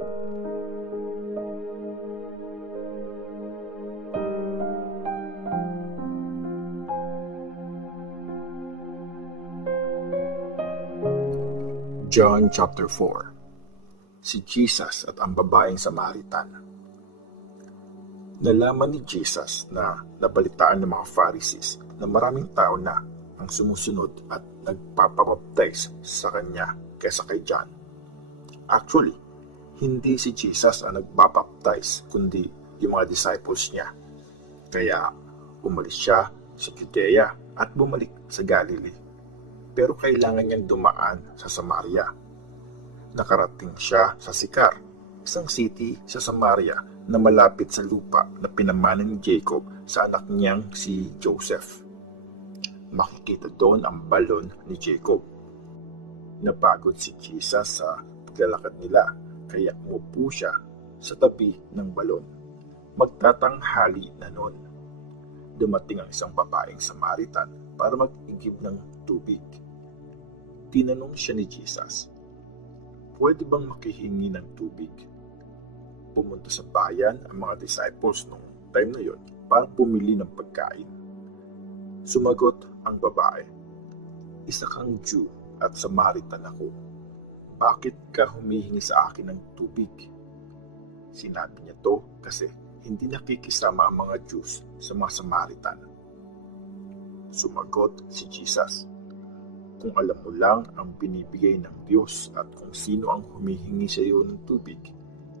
John chapter 4. Si Jesus at ang babaeng Samaritan. Nalaman ni Jesus na nabalitaan ng mga Pharisees na maraming tao na ang sumusunod at nagpapabaptize sa kanya kaysa kay John. Actually, hindi si Jesus ang nagbabaptize kundi yung mga disciples niya. Kaya umalis siya sa Judea at bumalik sa Galilee. Pero kailangan niyang dumaan sa Samaria. Nakarating siya sa Sicar, isang city sa Samaria na malapit sa lupa na pinamana ni Jacob sa anak niyang si Joseph. Makikita doon ang balon ni Jacob. Napagod si Jesus sa paglalakad nila, kaya umupo siya sa tabi ng balon. Magtatanghali na noon. Dumating ang isang babaeng Samaritan para mag-igib ng tubig. Tinanong siya ni Jesus, "Pwede bang makihingi ng tubig?" Pumunta sa bayan ang mga disciples noong time na yon para pumili ng pagkain. Sumagot ang babae, "Isa kang Jew at Samaritan ako. Bakit ka humihingi sa akin ng tubig?" Sinabi niya to kasi hindi nakikisama ang mga Jews sa mga Samaritan. Sumagot si Jesus, "Kung alam mo lang ang binibigay ng Diyos at kung sino ang humihingi sa iyo ng tubig,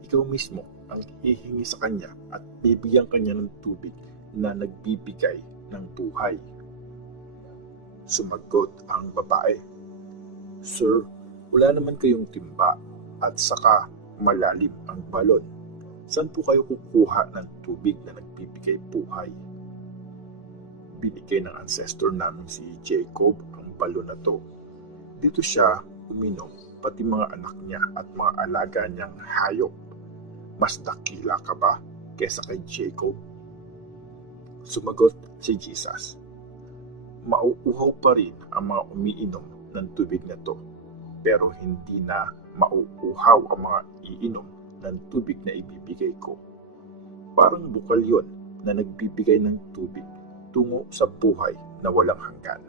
ikaw mismo ang hihingi sa Kanya at bibigyan Kanya ng tubig na nagbibigay ng buhay." Sumagot ang babae, "Sir, wala naman kayong timba at saka malalim ang balon. Saan po kayo kukuha ng tubig na nagbibigay buhay? Binigay ng ancestor namin si Jacob ang balon na to. Dito siya uminom, pati mga anak niya at mga alaga niyang hayop. Mas dakila ka ba kaysa kay Jacob?" Sumagot si Jesus, "Mauuhaw pa rin ang mga umiinom ng tubig na to, pero hindi na mauuhaw ang mga iinom ng tubig na ibibigay ko. Parang bukal yon na nagbibigay ng tubig tungo sa buhay na walang hanggan."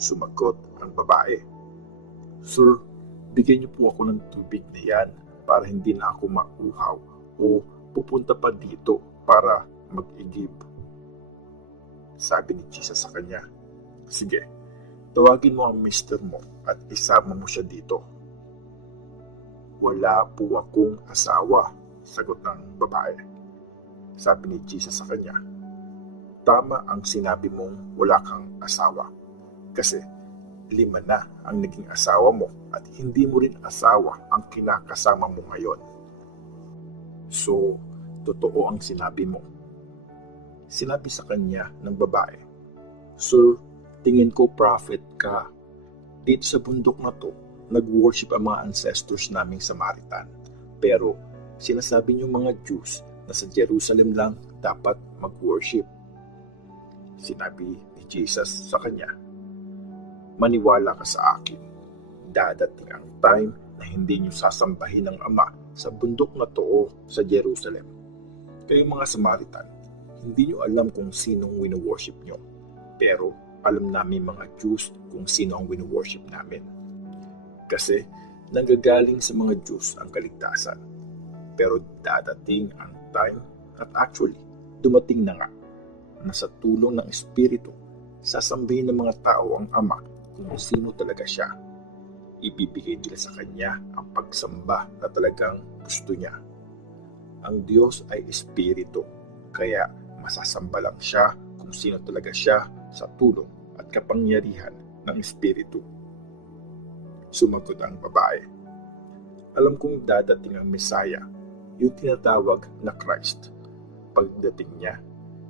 Sumagot ang babae, "Sir, bigyan niyo po ako ng tubig na yan para hindi na ako mauhaw o pupunta pa dito para mag-igib." Sabi ni Jesus sa kanya, "Sige, tawagin mo ang mister mo at isama mo siya dito." "Wala po akong asawa," sagot ng babae. Sabi ni Jesus sa kanya, "Tama ang sinabi mong wala kang asawa. Kasi 5 na ang naging asawa mo at hindi mo rin asawa ang kinakasama mo ngayon. So, totoo ang sinabi mo." Sinabi sa kanya ng babae, "Sir, tingin ko prophet ka. Dito sa bundok na to, nag-worship ang mga ancestors naming Samaritan. Pero sinasabi niyo mga Jews na sa Jerusalem lang dapat mag-worship." Sinabi ni Jesus sa kanya, "Maniwala ka sa akin. Dadating ang time na hindi niyo sasambahin ang Ama sa bundok na to o sa Jerusalem. Kayong mga Samaritan, hindi niyo alam kung sinong wino-worship niyo. Pero alam namin mga Jews kung sino ang wino-worship namin. Kasi nanggagaling sa mga Jews ang kaligtasan. Pero dadating ang time at actually dumating na nga na sa tulong ng Espiritu, sasambahin ng mga tao ang Ama kung sino talaga siya. Ibibigay nila sa Kanya ang pagsamba na talagang gusto niya. Ang Diyos ay Espiritu, kaya masasamba lang siya kung sino talaga siya sa tulong at kapangyarihan ng Espiritu." Sumagot ang babae, "Alam kong dadating ang Mesaya, yung tinatawag na Christ. Pagdating niya,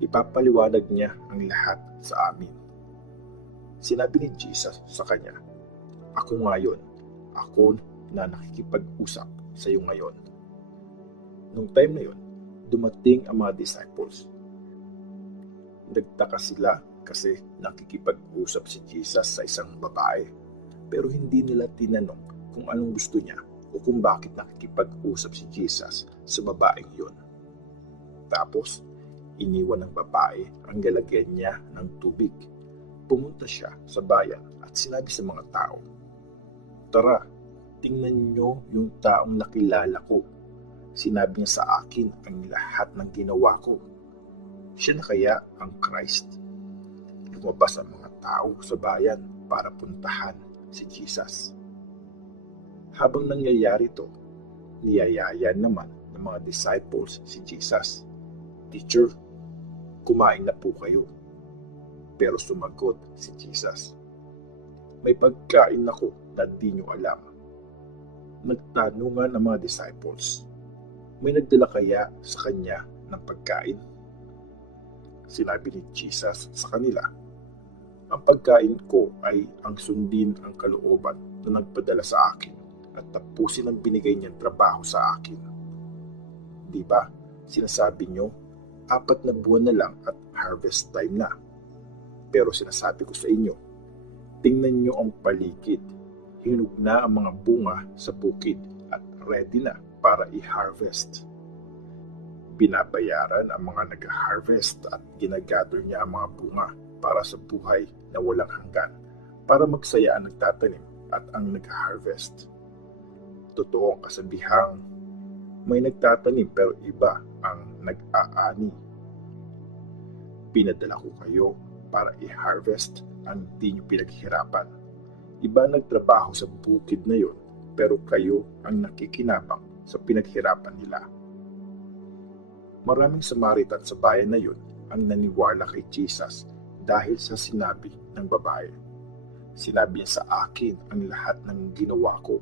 ipapaliwanag niya ang lahat sa amin." Sinabi ni Jesus sa kanya, "Ako ngayon, ako na nakikipag-usap sa iyo ngayon." Nung time na yon, dumating ang mga disciples. Nagtaka sila kasi nakikipag-usap si Jesus sa isang babae, pero hindi nila tinanong kung anong gusto niya o kung bakit nakikipag-usap si Jesus sa babaeng yun. Tapos, iniwan ng babae ang lalagyan niya ng tubig. Pumunta siya sa bayan at sinabi sa mga tao, "Tara, tingnan niyo yung taong nakilala ko. Sinabi niya sa akin ang lahat ng ginawa ko. Siya na kaya ang Christ?" Lumabas ang mga tao sa bayan para puntahan si Jesus. Habang nangyayari ito, niyayaya naman ng mga disciples si Jesus, "Teacher, kumain na po kayo." Pero sumagot si Jesus, "May pagkain ako na di nyo alam." Nagtanungan ang mga disciples, "May nagdala kaya sa kanya ng pagkain?" Sinabi ni Jesus sa kanila, "Ang pagkain ko ay ang sundin ang kalooban na nagpadala sa akin at tapusin ang binigay niyang trabaho sa akin. Di ba, sinasabi niyo, 4 na buwan na lang at harvest time na. Pero sinasabi ko sa inyo, tingnan niyo ang paligid. Hinog na ang mga bunga sa bukid at ready na para i-harvest." Binabayaran ang mga nag-harvest at ginagather niya ang mga bunga para sa buhay na walang hanggan, para magsaya ang nagtatanim at ang nag-harvest. Totoo ang kasabihang, may nagtatanim pero iba ang nag-aani. Pinadala ko kayo para i-harvest ang di nyo pinaghirapan. Iba nagtrabaho sa bukid na yon, pero kayo ang nakikinabang sa pinaghirapan nila. Maraming Samaritan sa bayan na yon ang naniwala kay Jesus dahil sa sinabi ng babae. Sinabi niya sa akin ang lahat ng ginawa ko.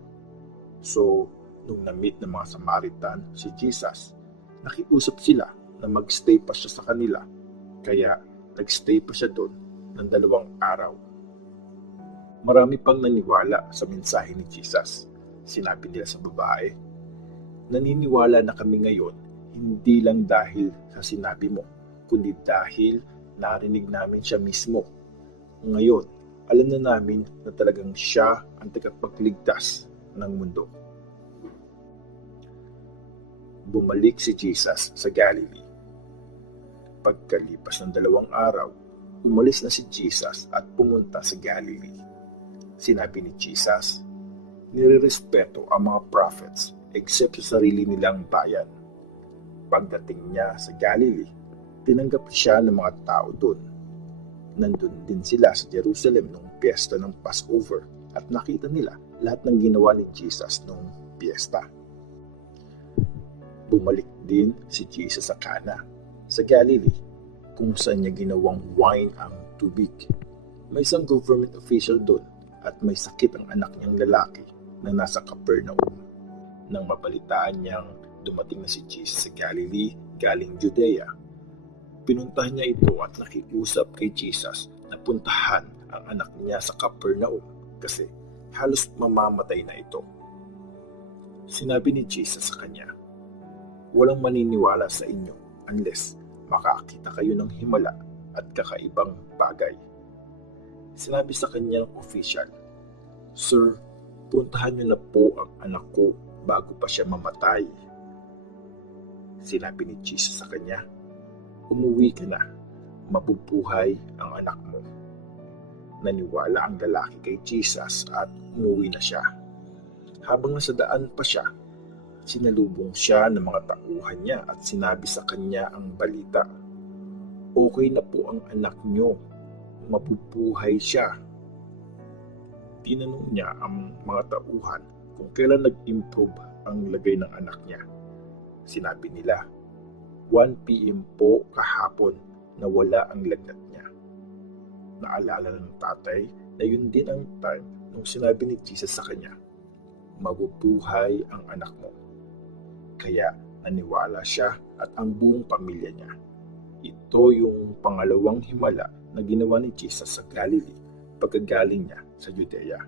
So, nung na-meet ng mga Samaritan si Jesus, nakiusap sila na magstay pa siya sa kanila. Kaya nagstay pa siya doon ng 2 araw. Marami pang naniwala sa mensahe ni Jesus. Sinabi nila sa babae, "Naniniwala na kami ngayon, hindi lang dahil sa sinabi mo, kundi dahil narinig namin siya mismo. Ngayon, alam na namin na talagang siya ang tagapagligtas ng mundo." Bumalik si Jesus sa Galilee. Pagkalipas ng 2 araw, umalis na si Jesus at pumunta sa Galilee. Sinabi ni Jesus, "Nirerespeto ang mga prophets except sa sarili nilang bayan." Pagdating niya sa Galilee, tinanggap siya ng mga tao doon. Nandun din sila sa Jerusalem noong piyesta ng Passover at nakita nila lahat ng ginawa ni Jesus noong piyesta. Bumalik din si Jesus sa Cana, sa Galilee, kung saan niya ginawang wine ang tubig. May isang government official doon at may sakit ang anak niyang lalaki na nasa Capernaum. Nang mabalitaan niyang dumating na si Jesus sa Galilee galing Judea, pinuntahan niya ito at nakiusap kay Jesus na puntahan ang anak niya sa Capernaum kasi halos mamamatay na ito. Sinabi ni Jesus sa kanya, "Walang maniniwala sa inyo unless makakita kayo ng himala at kakaibang bagay." Sinabi sa kanya ng official, "Sir, puntahan niyo na po ang anak ko bago pa siya mamatay." Sinabi ni Jesus sa kanya, "Umuwi ka na, mabubuhay ang anak mo." Naniwala ang lalaki kay Jesus at umuwi na siya. Habang nasa daan pa siya, sinalubong siya ng mga tauhan niya at sinabi sa kanya ang balita, "Okay na po ang anak niyo, mabubuhay siya." Tinanong niya ang mga tauhan kung kailan nag-improve ang lagay ng anak niya. Sinabi nila, 1 p.m. po kahapon na wala ang lagnat niya. Naalala ng tatay na yun din ang time nung sinabi ni Jesus sa kanya, "Mabubuhay ang anak mo." Kaya naniwala siya at ang buong pamilya niya. Ito yung pangalawang himala na ginawa ni Jesus sa Galilee pagkagaling niya sa Judea.